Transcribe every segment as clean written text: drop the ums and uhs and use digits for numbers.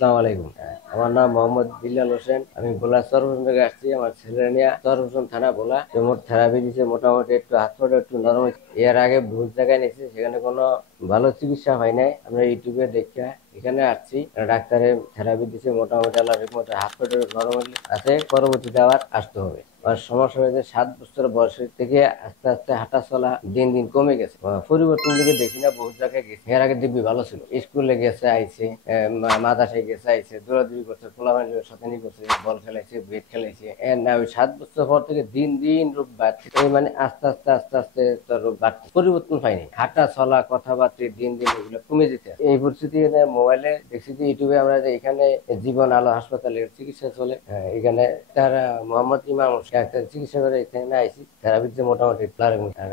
আসসালামু আলাইকুম। আমার নাম মোহাম্মদ বিল্লাল হোসেন। আমি ভোলা সর্বপ্রথম থেকে আসছি। আমার ছেলে নিয়ে সর্বপ্রথম থানা ভোলা। তো মোট থেরাপি দিচ্ছে, মোটামুটি একটু হাত পাটা একটু নরম হয়েছে। এর আগে ভুল জায়গায় নিয়েছি, সেখানে কোনো ভালো চিকিৎসা হয় নাই। আমরা ইউটিউবে দেখে এখানে আসছি। ডাক্তারের থেরাপি দিচ্ছে, মোটামুটি আল্লাহ রহমতে হাত পাটা নরম আছে। পরবর্তীতে আবার আসতে হবে। আর সমস্যা হয়েছে 7 বছর বয়সের থেকে আস্তে আস্তে হাঁটা চলা দিন দিন কমে গেছে। পরিবর্তন দিকে দেখি না, বহু জায়গায় গেছে। এর আগে দিব্যি ভালো ছিল, স্কুলে গেছে আইছে, মাদ্রাসায় গেছে আইছে, দৌড়াদৌড়ি করছে, পোলাপানের সাথে করছে, বল খেলাইছে, বেট খেলাইছে। এর না ওই 7 বছর পর থেকে দিন দিন রোগ বাড়ছে। এই মানে আস্তে আস্তে আস্তে আস্তে তো রোগ বাড়ছে, পরিবর্তন পাইনি। হাঁটা চলা কথাবার্তা দিন দিন এগুলো কমে যেতে এই পরিস্থিতি। মোবাইলে দেখছি যে ইউটিউবে আমরা যে এখানে জীবন আলো হাসপাতালের চিকিৎসা চলে, এখানে তারা মোহাম্মদ ইমাম ডাক্তার চিকিৎসা করে এখানে আইসি। থেরাপি দিচ্ছে মোটামুটি,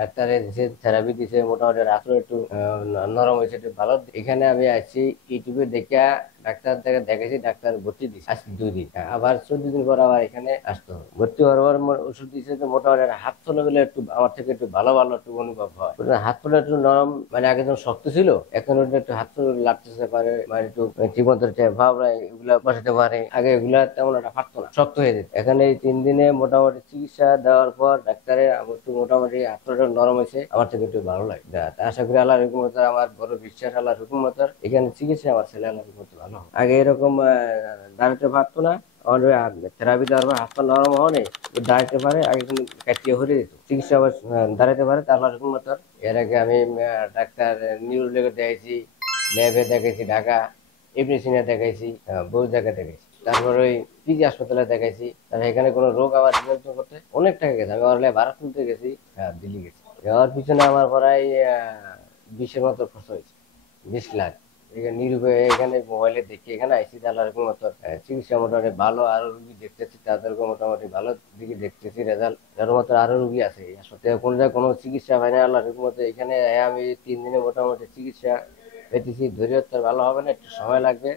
ডাক্তারের যে থেরাপি দিচ্ছে মোটামুটি রাত্রে একটু নরম হয়েছে, একটু ভালো। এখানে আমি আইসি ইউটিউবে দেখে ডাক্তার দেখেছি, ডাক্তার ভর্তি দিচ্ছে আজকে 2 দিন। আবার 14 দিন পর আবার এখানে আসতে হবে। ভর্তি হওয়ার পর ওষুধ দিচ্ছে, যে মোটামুটি হাত চলে গেলে একটু আমার থেকে একটু ভালো ভালো একটু অনুভব হয়। হাত পা একটু নরম, মানে আগে যখন শক্ত ছিল, এখন ওটা একটু হাত পা লাগতেছে পারে, মানে একটু ঠিকমতো ভাবরা এগুলা বসাতে পারে। আগে এগুলা তেমন একটা পারতো না, শক্ত হয়ে যেত। এখানে এই 3 দিনে মোটামুটি চিকিৎসা দেওয়ার পর ডাক্তারে আমার একটু মোটামুটি হাত পা নরম হয়েছে, আমার থেকে একটু ভালো লাগে। আশা করি আল্লাহর হুকুমতে, আমার বড় বিশ্বাস আল্লাহর হুকুমতের, এখানে চিকিৎসা আমার ছেলে আল্লাহর হুকুমতে ভালো হবে। আগে এরকম দাঁড়াতে পারতো না, থেরাপি দেওয়ার পর হাত পা নরম হওয়া দাঁড়াতে পারে। আগে কিন্তু কাটিয়ে হরে দিত, চিকিৎসা আবার দাঁড়াতে পারে। তার আল্লাহর হুকুমতের। এর আগে আমি ডাক্তার নিউরোলজি দেখাইছি, ল্যাবে দেখাইছি, ঢাকা এমনি দেখাইছি, বহু জায়গায় দেখাইছি। তারপর ওই পিজি হাসপাতালে দেখাইছি। তারপর এখানে কোনো রোগ আবার নিয়ন্ত্রণ করতে অনেক টাকা গেছে। আমি অনলাইনে ভাড়া তুলতে গেছি, দিল্লি গেছি। যাওয়ার পিছনে আমার প্রায় 20-এর মতো খরচ হয়েছে, 20 লাখ। এখানে মোবাইলে দেখি এখানে আইসি, আল্লাহর মতো চিকিৎসা মোটামুটি ভালো। আরো রুগী দেখতেছি, তাদেরকে মোটামুটি ভালো দিকে দেখতেছি, রেজাল্ট। এর মতো আরো রুগী আছে এই হাসপাতালে। কোন জায়গায় কোনো চিকিৎসা হয় না, আল্লাহর মতো এখানে আমি 3 দিনে মোটামুটি চিকিৎসা পেতেছি। ধৈর্য তো ভালো হবে না, একটু সময় লাগবে।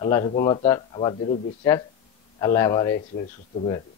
আল্লাহর হুকুমত, আমার দৃঢ় বিশ্বাস আল্লাহ আমার এই সুস্থ করে দেবে।